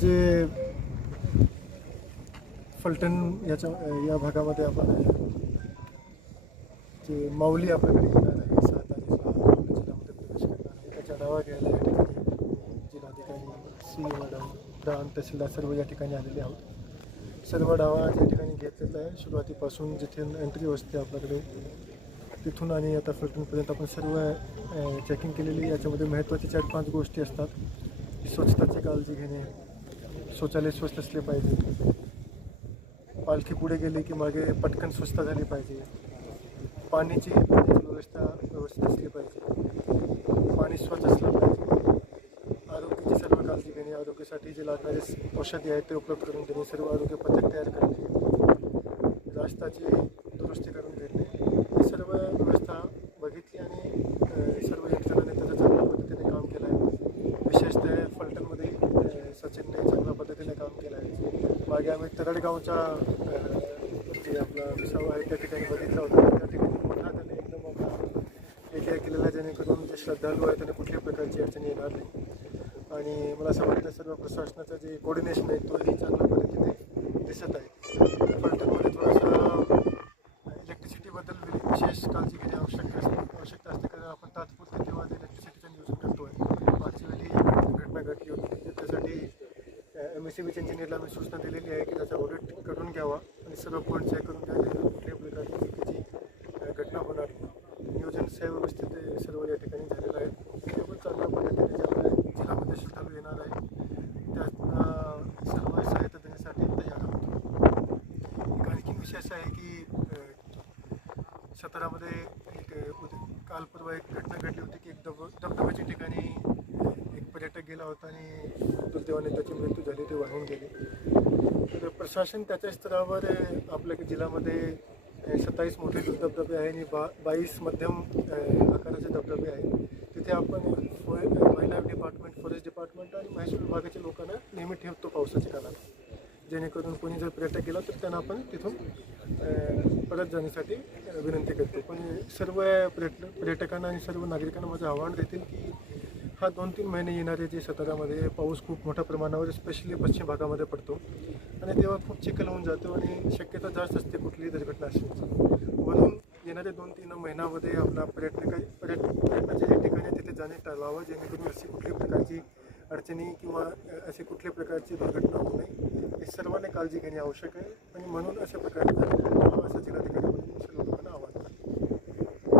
जे फलटण याच्या या भागामध्ये आपण जे माऊली आपल्याकडे येणार आहे जिल्ह्यामध्ये प्रवेश करणार आहे. त्याच्या डावा घ्यायला या ठिकाणी जिल्हाधिकारी सी मॅडम प्राण तहसीलदार सर्व या ठिकाणी आलेले आहोत. सर्व डावा या ठिकाणी घेतलेला आहे सुरुवातीपासून जिथे एंट्री असते आपल्याकडे तिथून आणि आता फलटणपर्यंत आपण सर्व चेकिंग केलेली याच्यामध्ये महत्त्वाची चार पाच गोष्टी असतात. स्वच्छताची काळजी घेणे शौचालय स्वस्त असले पाहिजे. पालखी पुढे गेली की मागे पटकन स्वच्छता झाली पाहिजे. पाण्याची व्यवस्था व्यवस्थित असली पाहिजे. पाणी स्वच्छ असलं पाहिजे. आरोग्याची सर्व काळजी घेणे आरोग्यासाठी जे लागणारे औषधी आहेत ते उपलब्ध करून देणे सर्व आरोग्य पथक तयार करणे रास्ताची दुरुस्ती करून घेणे ही सर्व व्यवस्था बघितली आणि सर्व यंत्रणाने त्याचं चांगल्या पद्धतीने काम केलं आहे विशेषतः फलटणमध्ये अ, सचिनने चांगल्या पद्धतीने काम केलं आहे मागे आम्ही तरडगावच्या जे आपला विसावा आहे त्या ठिकाणी बघितला होता. त्या ठिकाणी पुन्हा त्याने एकदम आपला एरिया केलेला आहे, जेणेकरून जे श्रद्धाळू आहे त्यांना कुठल्याही प्रकारची अडचणी येणार नाही. आणि मला असं वाटतं सर्व प्रशासनाचं जे कोऑर्डिनेशन आहे तोही चांगल्या पद्धतीने दिसत आहे. फलटणमध्ये थोडंसं इलेक्ट्रिसिटीबद्दल विशेष काळजी घेणे आवश्यक आवश्यकता असते कारण आपण तात्पुरते तेव्हा इलेक्ट्रिसिटीचा नियोजन करतोय मागच्या वेळी एक घटना घडली होती तर त्यासाठी एम एस इंजिनियरला मी सूचना दिलेली आहे की त्याचा ऑडिट करून घ्यावा आणि सर्व पॉईंट चेक करून घ्या कुठल्याही प्रकारची चुकीची घटना होणार नियोजन सुव्यवस्थित व्यवस्थित सर्व या ठिकाणी झालेलं आहे. ते पण चांगल्या पद्धतीने जे आहे जिल्ह्यामध्ये श्रद्धाळू येणार आहे. त्यांना सर्व सहायता देण्यासाठी तयार आहोत आणखी विषय असा आहे की अ, सातारामध्ये एक काल परवा एक घटना घडली होती की एक धब धबधब्याच्या ठिकाणी एक होता आणि दुर्दैवाने त्याची मृत्यू झाली ते वाहून गेले. तर प्रशासन त्याच्या स्तरावर आपल्या जिल्ह्यामध्ये सत्तावीस मोठे धबधबे आहे आणि बा बावीस मध्यम आकाराचे धबधबे आहेत. तिथे आपण वाईल्ड महिला डिपार्टमेंट फॉरेस्ट डिपार्टमेंट आणि महसूल विभागाच्या लोकांना नेहमी ठेवतो पावसाच्या काळात. जेणेकरून कोणी जर पर्यटक गेला तर त्यांना आपण तिथून परत जाण्यासाठी विनंती करतो. पण सर्व पर्यट पर्यटकांना आणि सर्व नागरिकांना माझं आव्हान देतील की हा दोन तीन महिने येणारे जे सतारामध्ये पाऊस खूप मोठ्या प्रमाणावर स्पेशली पश्चिम भागामध्ये पडतो. आणि तेव्हा खूप चिखल होऊन जातो आणि शक्यता जास्त असते कुठलीही दुर्घटना असण्याची म्हणून येणाऱ्या दोन तीन महिन्यामध्ये आपला पर्यटक पर्यटन पर्यटनाचे जे ठिकाणी आहे तिथे जाणे टाळावं जेणेकरून अशी कुठल्याही प्रकारची अडचणी किंवा अशी कुठल्याही प्रकारची दुर्घटना होऊ नये. हे सर्वांनी काळजी घेणे आवश्यक आहे. आणि म्हणून अशा प्रकारे असं जिल्हाधिकारी म्हणून सर्व